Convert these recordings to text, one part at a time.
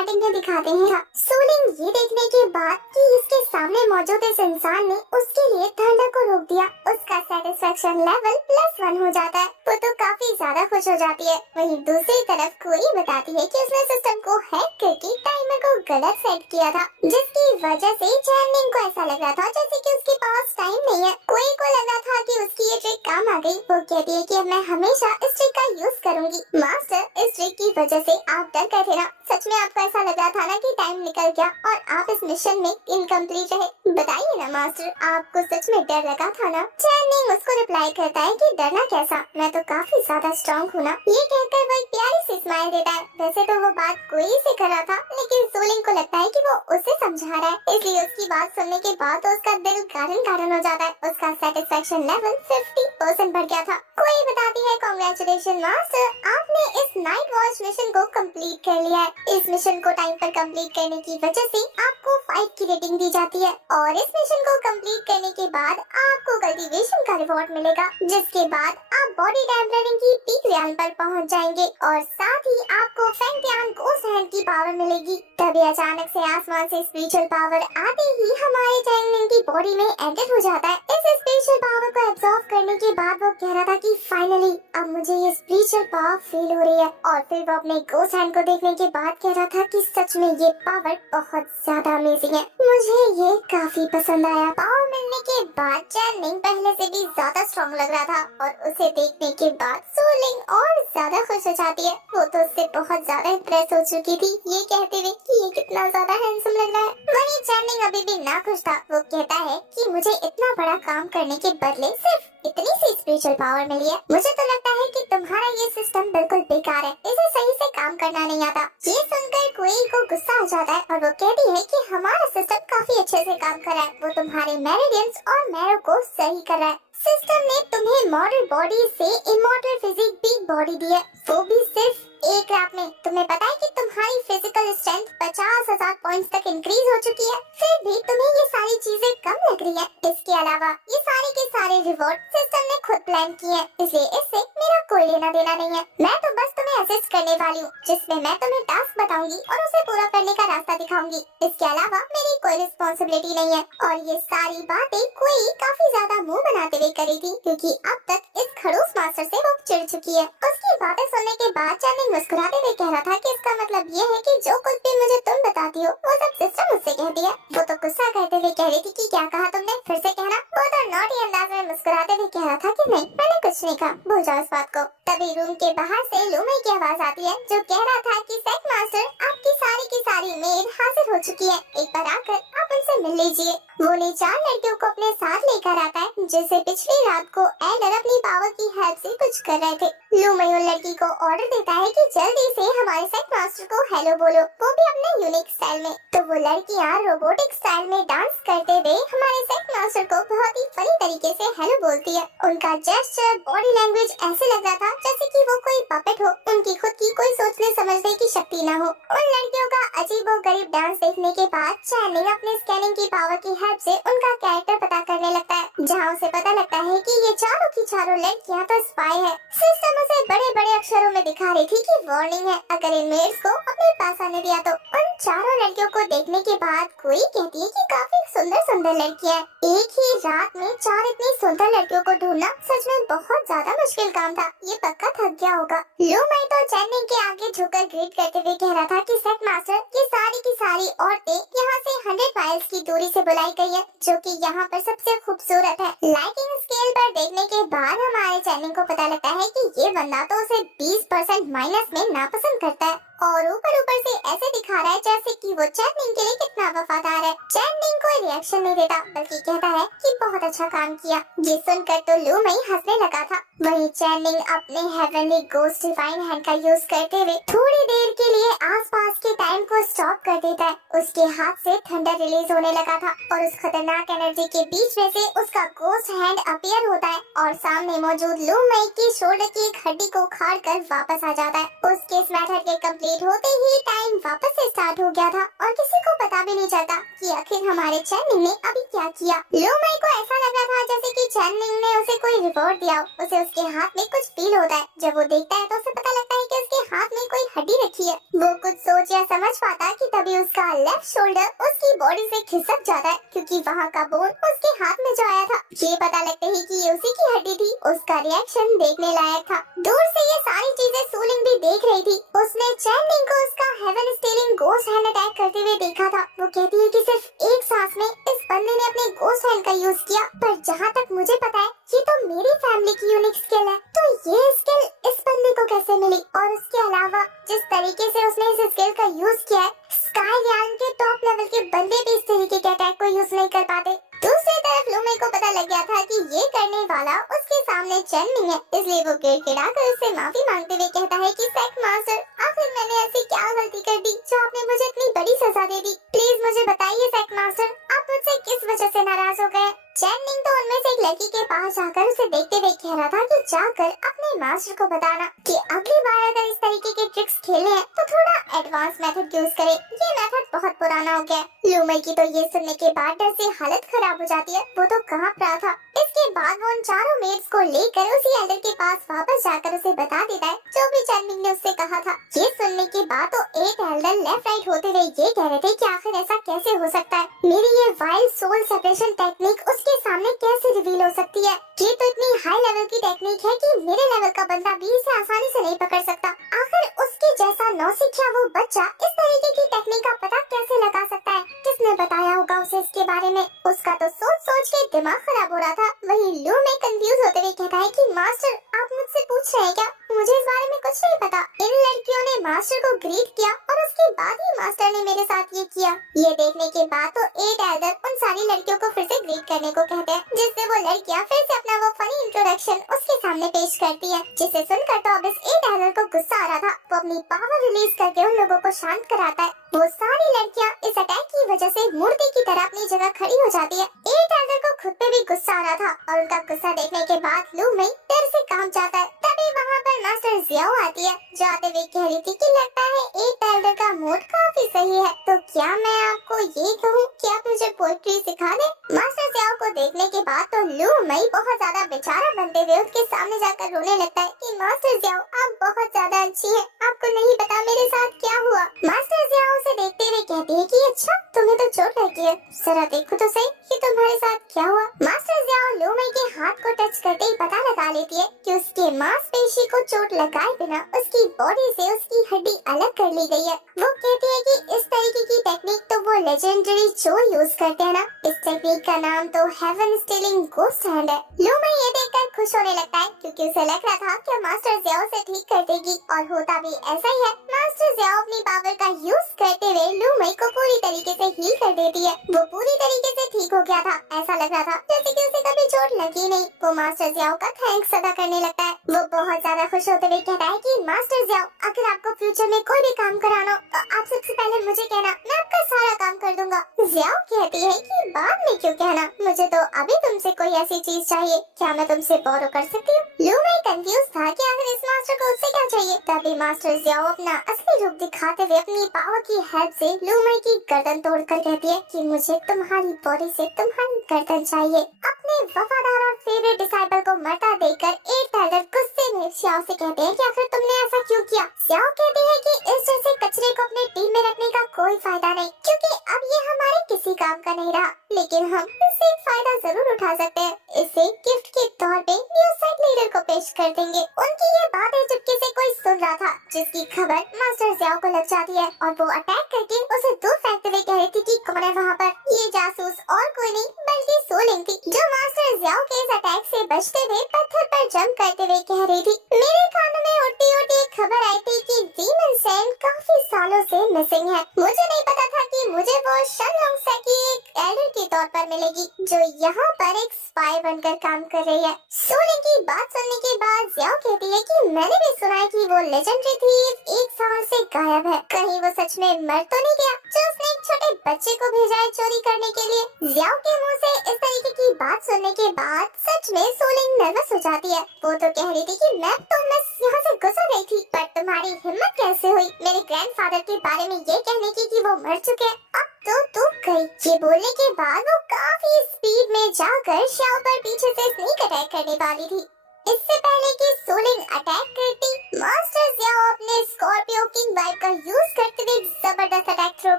Starting में दिखाते हैं सोलिंग ये देखने के बाद कि इसके सामने मौजूद इस इंसान ने उसके लिए थंडर को रोक दिया, उसका सेटिस्फेक्शन लेवल +1 हो जाता है। वो तो काफी ज्यादा खुश हो जाती है। वहीं दूसरी तरफ कोई बताती है कि उसने सिस्टम को हैक करके टाइमर को गलत सेट किया था, जिसकी वजह से चैनिंग को ऐसा लग रहा था जैसे कि उसके पास टाइम नहीं है। कोई को लग रहा था कि उसकी ये ट्रिक काम आ गई। वो कहती है कि अब मैं हमेशा इस ट्रिक का यूज करूंगी। मास्टर, इस ट्रिक की वजह से आप डर गए थे ना? सच में आपको ऐसा लग रहा था ना कि टाइम निकल गया और आप इस मिशन में इनकम्प्लीट रहे? बताइए ना मास्टर, आपको सच में डर लगा था ना? चैनिंग उसको रिप्लाई करता है कि डरना कैसा, मैं तो काफी ज्यादा स्ट्रॉन्ग हूँ ना। ये कहकर वो एक प्यारी सी स्माइल देता है। वैसे तो वो बात कोई से कर रहा था, लेकिन सोलिंग को लगता है कि वो उसे समझा रहा है, इसलिए उसकी बात सुनने के बाद तो उसका दिल गार्डन हो जाता है। उसका सेटिस्फेक्शन लेवल 50% बढ़ गया था। कोई बताती है कांग्रेचुलेशन मास्टर, आपने इस नाइट वॉच मिशन को कंप्लीट कर लिया है। इस मिशन को टाइम पर कंप्लीट करने की वजह से आपको 5 की रेटिंग दी जाती है और इस मिशन को कंप्लीट करने के बाद आपको कल्टीवेशन का रिवॉर्ड मिलेगा, जिसके बाद आप बॉडी टेम्परिंग की पीक लेवल पर पहुंच जाएंगे और साथ ही आपको फैंटियान गोस्ट हैंड की पावर मिलेगी। तभी अचानक से आसमान से स्पिरिचुअल पावर आते ही हमारे चैनिंग की बॉडी में एंटर हो जाता है। इस स्पिरिचुअल पावर को एब्जॉर्ब करने के बाद वो कह रहा था कि फाइनली अब मुझे ये स्पिरिचुअल पावर फील हो रही है, और फिर वो अपने गोस्ट हैंड को देखने के बाद कह रहा था कि सच में ये पावर बहुत ज्यादा अमेजिंग है, मुझे ये काफी पसंद आया। पावर मिलने के बाद चैनिंग पहले से भी ज्यादा स्ट्रॉन्ग लग रहा था और उसे देखने के बाद सोलिंग और ज्यादा खुश हो जाती है। वो तो उससे बहुत ज्यादा इम्प्रेस हो चुकी थी, ये कहते हुए कि ये कितना ज्यादा हैंडसम लग रहा है। वहीं चैनिंग अभी भी ना खुश था। वो कहता है कि मुझे इतना बड़ा काम करने के बदले सिर्फ इतनी सी स्पिरिचुअल पावर मिली है। मुझे तो लगता है कि तुम्हारा ये सिस्टम बिल्कुल बेकार है, इसे सही से काम करना नहीं आता। ये सुनकर कोई को गुस्सा आ जाता है और वो कहती है कि हमारा सिस्टम काफी अच्छे से काम कर रहा है, वो तुम्हारे मेरिडियंस और मैरो को सही कर रहा है। सिस्टम ने तुम्हें मॉडल बॉडी से इमॉर्टल फिजिक पीक बॉडी दी है, वो भी सिर्फ एक रात में। तुम्हें पता है कि तुम्हारी फिजिकल स्ट्रेंथ 50,000 पॉइंट्स तक इंक्रीज हो चुकी है, फिर भी तुम्हें ये सारी चीजें कम लग रही है। इसके अलावा ये सारे के सारे रिवॉर्ड सिस्टम ने खुद प्लान किए हैं, इसलिए इससे मेरा कोई लेना देना नहीं है। मैं तो बस तुम्हें असिस्ट करने वाली हूँ, जिसमें मैं तुम्हें टास्क बताऊंगी और उसे पूरा करने का रास्ता दिखाऊंगी। इसके अलावा मेरी कोई रिस्पॉन्सिबिलिटी नहीं है। और ये सारी बातें कोई काफी ज्यादा मुँह बनाते हुए करी थी, क्योंकि अब तक इस खड़ूस मास्टर से वो चिढ़ चुकी है। उसकी बातें सुनने के बाद चैनिंग मुस्कुराते हुए कह रहा था कि इसका मतलब ये है कि जो कुछ भी मुझे तुम बताती हो वो सब सिस्टम मुझसे कहती है। वो तो गुस्सा करते हुए कह रही थी कि क्या कहा तुमने, फिर से कहना। वो तो नॉटी अंदाज में मुस्कुराते हुए कह रहा था कि नहीं, मैंने कुछ नहीं कहा, भूल जाओ इस बात को। तभी रूम के बाहर से लूमे की आवाज आती है, जो कह रहा था कि सेट मास्टर, आपकी सारी की सारी मेड हाजिर हो चुकी है, एक बार आकर आप उनसे मिल लीजिए। वो ने 4 लड़कियों को अपने साथ लेकर आता है, जिसे पिछली रात को एडर अपनी पावर की हेल्प से कुछ कर रहे थे। लूमे उन लड़की को ऑर्डर देता है कि जल्दी से हमारे सेट मास्टर को हेलो बोलो, वो भी अपने यूनिक स्टाइल में। तो वो लड़कियां रोबोटिक स्टाइल में डांस करते हुए हमारे सेट मास्टर को बहुत ही फनी तरीके से हेलो बोलती है। उनका जेस्चर, बॉडी लैंग्वेज ऐसे लग रहा था जैसे कि वो कोई पपेट हो, उनकी खुद की कोई सोचने समझने की शक्ति ना हो। उन लड़कियों का अजीबोगरीब डांस देखने के बाद चैनिंग अपने स्कैनिंग की पावर की हेल्प से उनका कैरेक्टर पता करने लगता है, जहाँ उसे पता लगता है कि ये चारों की चारों लड़कियाँ तो स्पाई है। सिस्टम उसे बड़े बड़े अक्षरों में दिखा रही थी कि वार्निंग है, अगर इन मेड्स को अपने पास आने दिया तो। उन चारों लड़कियों को देखने के बाद कोई कहती है कि काफी सुंदर सुंदर लड़कियां। एक ही रात में 4 इतनी सुंदर लड़कियों को ढूंढना सच में बहुत ज्यादा मुश्किल काम था। ये पक्का थक गया होगा। लूमाई तो चैनिंग के आगे झुककर ग्रीट करते हुए कह रहा था कि सेट मास्टर, ये सारी की सारी औरतें यहाँ से 100 माइल्स की दूरी से बुलाई गई है, जो कि यहाँ पर सबसे खूबसूरत है। लाइटिंग स्केल पर देखने के बाद हमारे चैनिंग को पता लगता है कि ये बंदा तो उसे 20% माइनस में नापसंद करता है, और ऊपर से ऐसे दिखा रहा है जैसे कि वो चैनिंग के लिए कितना वफादार है। चैनिंग कोई रिएक्शन नहीं देता, बल्कि कहता है कि बहुत अच्छा काम किया। ये सुनकर तो लूमई हंसने लगा था। वहीं चैनिंग अपने हेवनली गोस्ट डिवाइन हैंड का यूज करते हुए थोड़ी देर के लिए आसपास के टाइम को स्टॉप कर देता है। उसके हाथ से थंडर रिलीज होने लगा था और उस खतरनाक एनर्जी के बीच में से उसका गोस्ट हैंड अपीयर होता है और सामने मौजूद लूमई की शोल्डर की एक हड्डी को उखाड़ कर वापस आ जाता है। उसके इस मेथड के कंप्लीट होते ही टाइम वापस से स्टार्ट हो गया था और किसी को पता भी नहीं चलता कि आखिर हमारे चैनलिंग ने अभी क्या किया। लू मई को ऐसा लग रहा था जैसे कि चैनलिंग ने उसे कोई रिवॉर्ड दिया हो। उसे उसके हाथ में कुछ फील होता है। जब वो देखता है तो उसे पता लगता है कि उसके हाथ में कोई हड्डी रखी है। वो कुछ सोच या समझ पाता कि तभी उसका लेफ्ट शोल्डर उसकी बॉडी से खिसक जाता है, क्योंकि वहाँ का बोन उसके हाथ में जो आया था ये पता लगते ही कि ये उसी की हड्डी थी। उसका रिएक्शन देखने लायक था। दूर से ये सारी चीजें सूलिंग भी देख रही थी। उसने चैनलिंग को उसका heaven stealing ghost hand attack करते हुए देखा था। वो कहती है कि सिर्फ एक सांस में इस बंदे ने अपने गोस्ट हैंड का यूज किया, पर जहाँ तक मुझे पता है ये तो मेरी फैमिली की यूनिक स्किल है। तो ये स्किल इस बंदे को कैसे मिली? और उसके अलावा जिस तरीके से उसने इस स्किल का यूज किया है, स्काई रियान के टॉप लेवल के बंदे भी इस तरीके के अटैक को यूज नहीं कर पाते। दूसरी तरफ लू मई को पता लग गया था कि ये करने वाला उसके सामने चैनलिंग है, इसलिए वो गिड़गिड़ाकर उससे माफी मांगते हुए कहता है कि सेक मास्टर, आखिर मैंने ऐसी क्या गलती कर दी जो आपने मुझे इतनी बड़ी सजा दे दी? प्लीज मुझे बताइए सेक मास्टर, आप मुझसे किस वजह से नाराज हो गए? चैनलिंग तो उनमें से एक लड़की के पास जाकर उसे देखते हुए कह रहा था कि जाकर अपने मास्टर को बताना कि अगली बार अगर इस तरीके के ट्रिक्स खेले हैं तो थोड़ा एडवांस मेथड यूज करे। ये मेथड बहुत पुराना हो गया। लू मई की तो ये सुनने के बाद डर से हालत खराब हो जाती है। वो तो कांप रहा था। इसके बाद वो उन चारों मेड्स को लेकर उसी एल्डर के पास वापस जाकर उसे बता देता है जो भी चैनलिंग ने उससे कहा था। ये सुनने के बाद तो एक एल्डर लेफ्ट राइट होते हुए ये कह रहे थे कि आखिर ऐसा कैसे हो सकता है? मेरी ये वाइल्ड सोल सेपरेशन टेक्निक उसके सामने कैसे रिवील हो सकती है? ये तो इतनी हाई लेवल की टेक्निक है कि मेरे लेवल का बंदा भी इसे आसानी से नहीं पकड़ सकता। आखिर उसके जैसा नौसिखिया वो बच्चा इस तरीके की टेक्निक का पता कैसे लगा सकता है? किसने बताया होगा उसे इसके बारे में? उसका तो सोच सोच के दिमाग खराब हो रहा था। वहीं लू में कंफ्यूज होते हुए कहता है कि मास्टर, आप मुझसे पूछ रहे हैं क्या? मुझे इस बारे में कुछ नहीं पता। इन लड़कियों ने मास्टर को ग्रीट किया और उसके बाद ही मास्टर ने मेरे साथ ये किया। ये देखने के बाद तो एट एल्डर उन सारी लड़कियों को फिर से ग्रीट करने को कहते हैं, जिससे वो लड़कियां फिर से अपना वो फनी इंट्रोडक्शन उसके सामने पेश करती है, जिसे सुनकर तो अब इस एट एल्डर को गुस्सा आ रहा था। वो अपनी पावर रिलीज करके उन लोगों को शांत कराता है। वो सारी लड़कियां इस अटैक की वजह से मूर्ति की तरह अपनी जगह खड़ी हो जाती है। एट एल्डर को खुद पे भी गुस्सा आ रहा था और उनका गुस्सा देखने के बाद लू मई डर से कांप जाता है। तभी वहाँ पर मास्टर जियाओ आती है, जो आते हुए कह रही थी कि लगता है एट एल्डर का मूड काफी सही है, तो क्या मैं आपको ये कहूँ कि आप मुझे पोएट्री सिखा दें? मास्टर जियाओ को देखने के बाद तो लू मई बहुत ज्यादा बेचारा बनते हुए उसके सामने जाकर रोने लगता है कि मास्टर जियाओ, आप बहुत ज्यादा अच्छी है, आपको नहीं पता मेरे साथ क्या हुआ। मास्टर जियाओ उसे देखते हुए कहती है कि अच्छा, तुम्हें तो चोट लगी है, जरा देखो तो सही कि तुम्हारे साथ क्या हुआ। मास्टर जियाओ लू मई के हाथ को टच करते ही पता लगा लेती है कि उसके मांसपेशी को चोट लगाए बिना उसकी बॉडी से उसकी हड्डी अलग कर ली गई है। वो कहती है कि इस तरीके की टेक्निक तो वो लेजेंडरी चो यूज करते हैं ना। इस टेक्निक का नाम तो हेवन स्टीलिंग गोस्ट हैंड है। लू मई ये देखकर खुश होने लगता है, क्योंकि उसे लग रहा था कि मास्टर जियाओ से ठीक कर देगी, और होता भी ऐसा ही है। मास्टर जियाओ अपनी पावर का यूज करते हुए लू मई को पूरी तरीके से हील कर देती है। वो पूरी तरीके से ठीक हो गया था। ऐसा लग रहा था जैसे कि उसे कभी चोट लगी नहीं। वो मास्टर जियाओ का थैंक्स अदा करने लगता है। वो बहुत ज्यादा खुश होते हुए कहता है कि मास्टर जियाओ, अगर आपको फ्यूचर में कोई भी काम कराना हो तो आप सबसे पहले मुझे कहना, मैं आपका सारा काम कर दूंगा। जियाओ कहती है कि बाद में क्यों कहना, मुझे तो अभी तुमसे कोई ऐसी चीज चाहिए, क्या मैं तुमसे बोरो कर सकती हूँ? लू मई कंफ्यूज था कि आखिर इस मास्टर को उससे क्या चाहिए। तभी मास्टर जियाओ अपना असली रूप दिखाते हुए अपनी पावर की हेल्प से लू मई की गर्दन तोड़कर कहती है कि मुझे तुम्हारी बॉडी से तुम्हारी गर्दन चाहिए। अपने वफादार और फेवरेट डिसाइपल को मरता देखकर एट एल्डर गुस्से में सियाओ से कहते हैं कि आखिर तुमने ऐसा क्यों किया? सियाओ कहते हैं कि इस जैसे कचरे को अपने टीम में रखने का कोई फायदा नहीं, क्योंकि अब ये हमारे किसी काम का नहीं रहा, लेकिन हम इससे एक फायदा जरूर उठा सकते हैं। इसे गिफ्ट के तौर पे न्यू साइड लीडर को पेश कर देंगे। उनकी ये बातें चुपके से कोई सुन रहा था, जिसकी खबर मास्टर जियाओ को लग जाती है और वो अटैक करके उसे दूर फेंकते हुए कह रही थी कि कौन है वहाँ पर? ये जासूस और कोई नहीं बल्कि सोलिंग थी, जो मास्टर जियाओ के इस अटैक से बचते हुए पत्थर पर जंप करते हुए कह रही थी। मेरे कानों में उड़ती उड़ती एक खबर आई थी कि डीमन सैंड काफी सालों से मिसिंग है। मुझे नहीं पता था कि मुझे वो शनलोंग की एक एल्डर के तौर पर मिलेगी, जो यहाँ पर एक स्पाई बनकर काम कर रही है। सोलिंग की बात सुनने के बाद जियाओ कहती है कि मैंने भी सुना है कि वो लेजेंडरी थीफ 1 साल से गायब है। कहीं वो सच में मर तो नहीं गया, जो उसने एक छोटे बच्चे को भेजा है चोरी करने के लिए? जियाओ के मुंह से इस तरीके की बात सुनने के बाद सच में सोलिंग नर्वस हो जाती है। वो तो कह रही थी कि मैं तो बस यहाँ से गुजर रही थी, पर तुम्हारी हिम्मत कैसे हुई मेरे ग्रैंडफादर के बारे में ये कहने की कि वो मर चुके हैं? अब तो गई। ये बोलने के बाद वो काफी स्पीड में जाकर शाओ पर पीछे से स्नीक अटैक करने वाली थी। इससे पहले कि सोलिंग अटैक करती, मास्टर ज़ियाओ अपने स्कॉर्पियो किंग वाइब का यूज करते हुए जबरदस्त अटैक थ्रो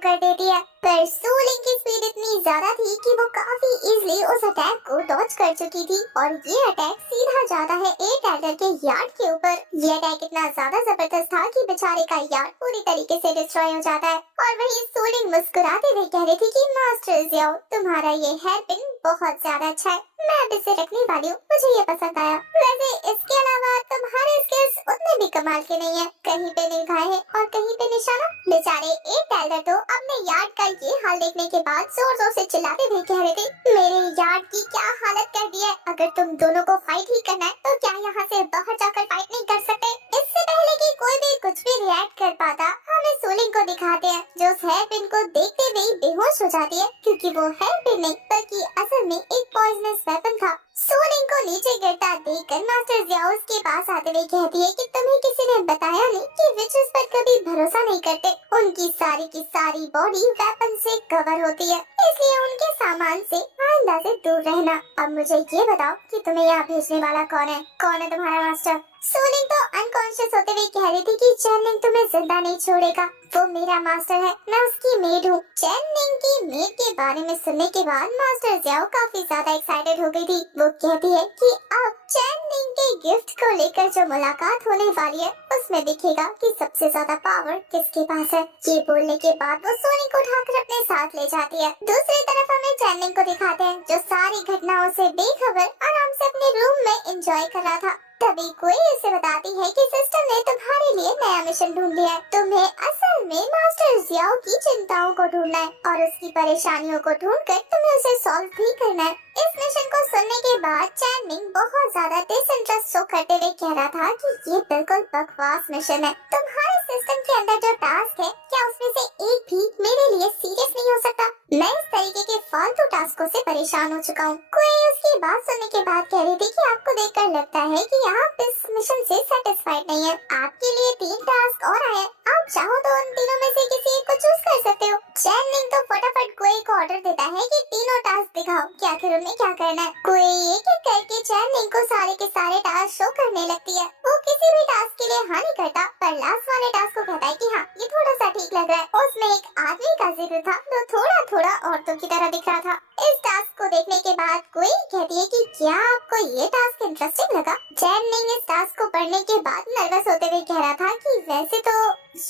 कर देती है। पर सोलिंग की स्पीड इतनी ज्यादा थी कि वो काफी इजीली उस अटैक को डॉज कर चुकी थी और ये अटैक सीधा जाता है एट एल्डर के यार्ड के ऊपर। ये अटैक इतना ज्यादा जबरदस्त था कि बेचारे का यार्ड पूरी तरीके से डिस्ट्रॉय हो जाता है। और वही सोलिंग मुस्कुराते हुए कह रही थी कि मास्टर ज़ियाओ, तुम्हारा ये हेयर पिन बहुत ज्यादा अच्छा है, मैं अब इसे रखने वाली हूँ, मुझे ये पसंद आया। वैसे इसके अलावा तुम्हारे स्किल्स उतने भी कमाल के नहीं है, कहीं पे निगाह है और कहीं पे निशाना। बेचारे एक टेलर तो अपने यार्ड का ये हाल देखने के बाद जोर जोर से चिल्लाते हुए कह रहे थे, मेरे यार्ड की क्या हालत कर दी है, अगर तुम दोनों को फाइट ही करना है तो क्या यहाँ से बाहर जाकर फाइट नहीं कर सकते। इससे पहले कि कोई भी कुछ भी रिएक्ट कर पाता, हमें सोलिंग को दिखाते हैं जो उस हेयर पिन को देखते हुए ही बेहोश हो जाती है, क्योंकि वो हेयर पिन नहीं बल्कि असल में एक पॉइजनस वेपन था। सोलिंग को नीचे गिरता देखकर मास्टर ज़ियाओ उसके पास आते हुए कहती है कि तुम्हें किसी ने बताया नहीं कि विचेस पर कभी भरोसा नहीं करते, उनकी सारी की सारी बॉडी वेपन से कवर होती है, इसलिए उनके सामान से आइंदा से दूर रहना। अब मुझे ये बताओ कि तुम्हें यहाँ भेजने वाला कौन है तुम्हारा मास्टर। सोलिंग तो अनकॉन्शियस होते हुए कह रही थी कि चैनिंग तुम्हें जिंदा नहीं छोड़ेगा, वो मेरा मास्टर है, मैं उसकी मेड हूँ। चैनिंग की मेड के बारे में सुनने के बाद मास्टर ज़ियाओ काफी ज्यादा एक्साइटेड हो गई थी। वो कहती है कि अब चैनिंग के गिफ्ट को लेकर जो मुलाकात होने वाली है उसमें दिखेगा कि सबसे ज्यादा पावर किसके पास है। ये बोलने के बाद वो सोलिंग को उठाकर अपने साथ ले जाती है। दूसरी तरफ हमें चैनिंग को दिखाते हैं जो सारी घटनाओं से बेखबर आराम से अपने रूम में एंजॉय कर रहा था। तभी कोई उसे बताती है कि सिस्टम ने तुम्हारे लिए नया मिशन ढूंढ लिया है, तुम्हें असल में मास्टर ज़ियाओ की चिंताओं को ढूंढना है और उसकी परेशानियों को ढूंढकर तुम्हें उसे सॉल्व भी करना है। इस मिशन को सुनने के बाद चैनिंग बहुत ज्यादा डिसइंटरेस्ट शो करते हुए कह रहा था कि ये बिल्कुल बकवास मिशन है, तुम्हारे सिस्टम के अंदर जो टास्क है क्या उसमें से एक भी मेरे लिए सीरियस नहीं हो सकता। मैं इस तरीके के फालतू टास्कों से परेशान हो चुका हूँ। कोई उसकी बात सुनने के बाद कह रही थी कि आपको देखकर लगता है कि आप इस मिशन से सेटिस्फाइड नहीं है, आपके लिए 3 टास्क और आए, आप चाहो तो उन तीनों में से किसी एक को चूज कर सकते हो। चैनिंग तो फटाफट कोई को ऑर्डर देता है कि तीनों टास्क दिखाओ कि आखिर उन्हें क्या करना है। कोई एक एक करके चैनिंग को सारे के सारे टास्क शो करने लगती है। वो किसी भी टास्क के लिए हाँ नहीं करता, पर लास्ट वाले टास्क को कहता है कि हाँ ये थोड़ा सा ठीक लग रहा है। उसमें एक आदमी का जिक्र था जो थोड़ा थोड़ा औरतों की तरह दिख रहा था। इस टास्क को देखने के बाद कोई कहती है कि क्या आपको ये टास्क इंटरेस्टिंग लगा। चैनिंग इस टास्क को पढ़ने के बाद नर्वस होते हुए कह रहा था कि वैसे तो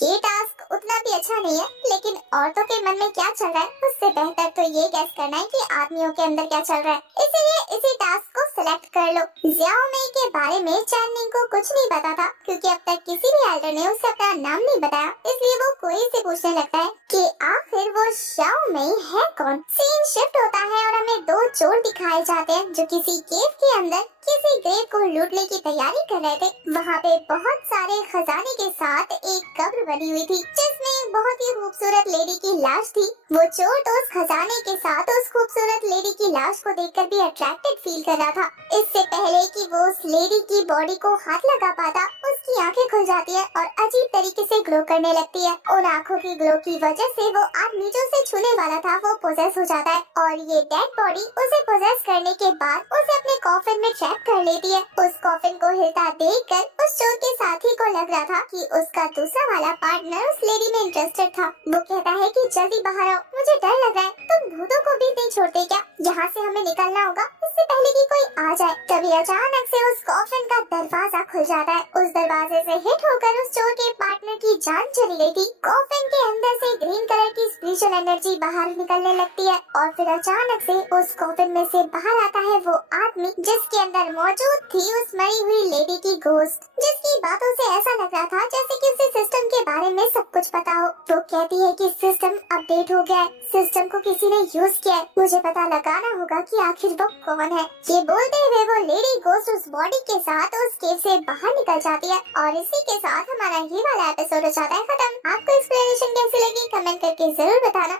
ये टास्क उतना भी अच्छा नहीं है, लेकिन औरतों के मन में क्या चल रहा है उससे बेहतर तो ये गैस करना है कि आदमियों के अंदर क्या चल रहा है, इसीलिए इसी टास्क को सिलेक्ट कर लो। ज़ियाओ मेई के बारे में चैनिंग को कुछ नहीं पता था, क्योंकि अब तक किसी भी एल्डर ने उसे अपना नाम नहीं बताया, इसलिए वो कोई से पूछने लगता है कि आखिर वो ज़ियाओ मेई है कौन। सीन शिफ्ट होता है और हमें 2 चोर दिखाए जाते हैं जो किसी केव के अंदर किसी ग्रेव को लूटने की तैयारी कर रहे थे। वहाँ पे बहुत सारे खजाने के साथ एक कब्र बनी हुई थी जिसमें एक बहुत ही खूबसूरत लेडी की लाश थी। वो चोर तो उस खजाने के साथ उस खूबसूरत लेडी की लाश को देखकर भी अट्रैक्टेड फील कर रहा था। इससे पहले कि वो उस लेडी की बॉडी को हाथ लगा पाता, उसकी आंखें खुल जाती है और अजीब तरीके से ग्लो करने लगती है। उन आंखों की ग्लो की वजह से वो आदमी जो उसे छूने वाला था वो पोजेस हो जाता है और ये डेड बॉडी उसे पोजेस करने के बाद उसे अपने कॉफिन में ट्रैप कर लेती है। उस कॉफिन को हिलता देखकर उस चोर के साथी को लग रहा था कि उसका दूसरा वाला पार्टनर उस लेडी में इंटरेस्टेड था। वो कहता है कि जल्दी बाहर आओ, मुझे डर लग रहा है, तुम भूतों को भी नहीं छोड़ते क्या, यहाँ से हमें निकलना होगा इससे पहले कि कोई आ जाए। तभी अचानक से उस कॉफिन का दरवाजा खुल जाता है। उस दरवाजे से हिट होकर उस चोर के पार्टनर की जान चली गई थी। कॉफिन के अंदर से ग्रीन कलर की स्पिरिचुअल एनर्जी बाहर निकलने लगती है और फिर अचानक से उस कॉफिन में से बाहर आता है वो आदमी जिसके अंदर मौजूद थी उस मरी हुई लेडी की घोस्ट, जिसकी बातों से ऐसा लग रहा था जैसे कि उसे सिस्टम के बारे में सब कुछ पता हो। वो कहती है कि सिस्टम अपडेट हो गया है, सिस्टम को किसी ने यूज किया है, मुझे पता लगाना होगा कि आखिर वो कौन है। ये बोलते हुए वो लेडी घोस्ट उस बॉडी के साथ उस केव से बाहर निकल जाती है और इसी के साथ हमारा ये वाला एपिसोड हो जाता है खत्म। आपको एक्सप्लेनेशन कैसी लगी कमेंट करके जरूर बताना।